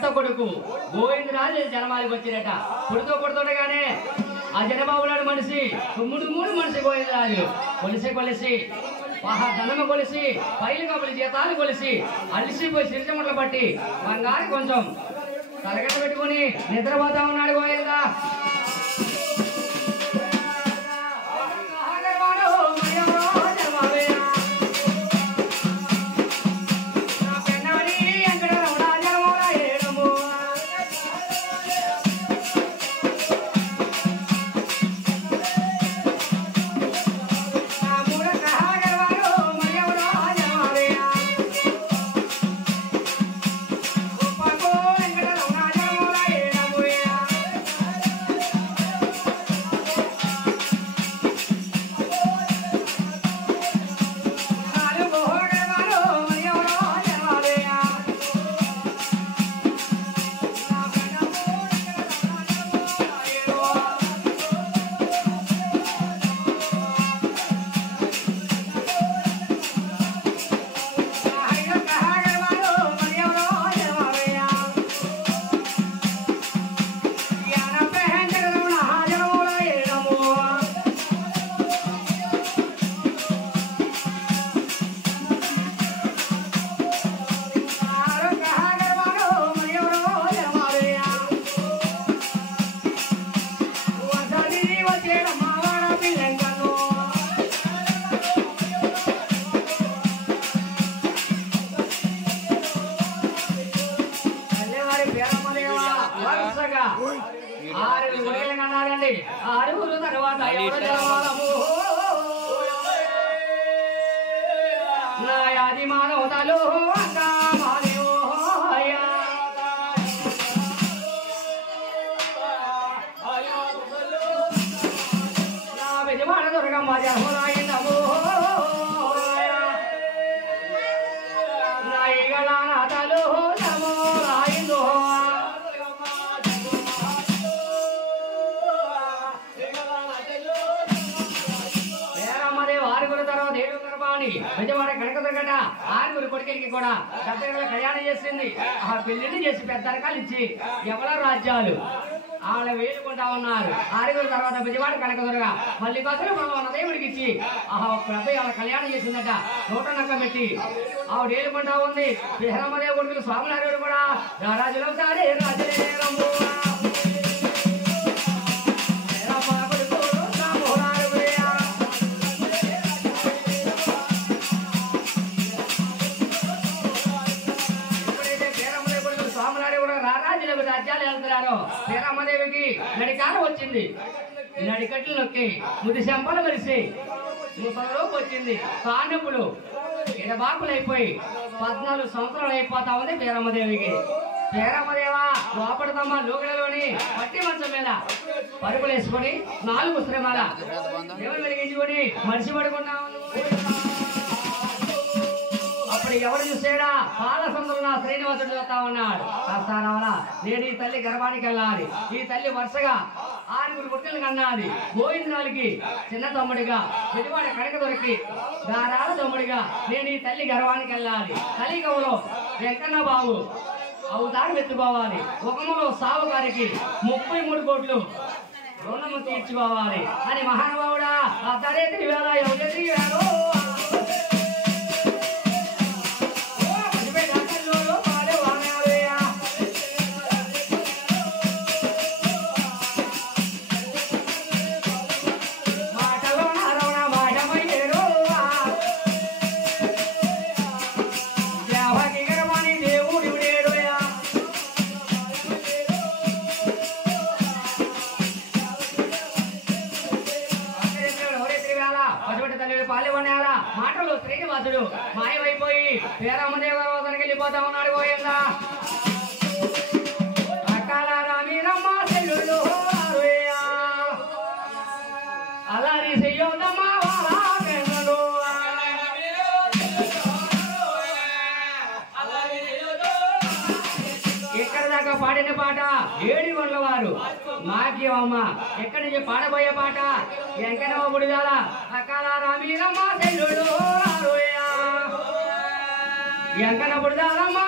పెద్ద కొడుకు గోవిందరాజు జనమాలికి వచ్చిరట. పుడుతుండగానే ఆ జనబాబులాడు మనిషి మూడు మనిషి గోవిందరాజు కొలిసి ధనము కొలిసి పైలు కబులు జీతాలు కొలిసి అలిసిపోయి సిరిచముట్లు పట్టి బంగారు కొంచెం తలగట్ట పెట్టుకుని నిద్రపోతా ఉన్నాడు గోవిందా. ఆరుగురు తర్వాత నాది మానవతలు నా విజయవాడ దుర్గమ్మ జన్మలాయిందము నా ఈగలానాథలు నమో రాయిందో విజయవాడ కనకదుర్గట ఆరుగురు కొడుకులకి కూడా పెద్దగా కళ్యాణం చేసింది. ఆ పెళ్లిని చేసి పెద్ద రకాలు ఇచ్చి ఎవర రాజ్యాలు ఆవిడ వేలుకుంటా ఉన్నారు. ఆరుగురు తర్వాత విజయవాడ కనకదుర్గ మళ్ళీ బస్సులు మన దేవుడికి ఇచ్చి ఒక అబ్బాయి ఆవిడ కళ్యాణం చేసిందట. నోట నక్క పెట్టి ఆవిడ వేలుకుంటా ఉంది. విహరమ్మదేవి కొడుకులు స్వామినారాయణ కూడా రాజులు సారే రాజు రాజ్యాలు వెళ్తున్నారు. శ్రీరామదేవికి నడికాలం వచ్చింది. నడికట్లు నొక్కి ముది చెంపలు కలిసి ముసలోకి వచ్చింది. కానుపులు ఎడబాకులు అయిపోయి 14 సంవత్సరాలు అయిపోతా ఉంది శ్రీరామదేవికి. శ్రీరామదేవా లోపడతమ్మ లోకలలోని పట్టి మంచం మీద పరుగులు వేసుకొని 4 శ్రమాల దేవుని వెలిగించుకొని మనిషి పడుకున్నాము. అప్పుడు ఎవరు చూసాడా పాలసంద్రుడు శ్రీనివాసుడు చూస్తా ఉన్నాడు. కాస్తానవలా నేను ఈ తల్లి గర్భానికి వెళ్ళాలి. ఈ తల్లి వరుసగా 6 గుట్టలు కన్నాది. గోవిందరాలకి చిన్న తమ్ముడిగా విజయవాడ కనకదుర్గకి గారాల తమ్ముడిగా నేను ఈ తల్లి గర్భానికి వెళ్ళాలి. కలియుగంలో వెంకన్న బాబు అవతారం ఎత్తుకోవాలి. ముఖములో సావుగారికి 33 కోట్లు రుణము తీర్చుకోవాలి అని మహానుభావుడా ఆ తరేతి వేళ ఎవరి వేళ మాటలు శ్రీనివాసుడు మాయమైపోయి శ్రీరామదేవ వద్దకు వెళ్ళిపోతా ఉన్నాడు. గోవిందా అకాల రామీరమ్మ చెల్లుడు అలారి చెయ్యోదమ్మ ఎక్కడ దాకా పాడిన పాట ఏడిగొండ్ల వారు మాకేమమ్మ ఎక్కడి నుంచి పాడబోయే పాట ఎంకనో బుడిదాల అకాల రామీరమ్మ చెల్లుడు ఎంకన బుడిదాలమ్మ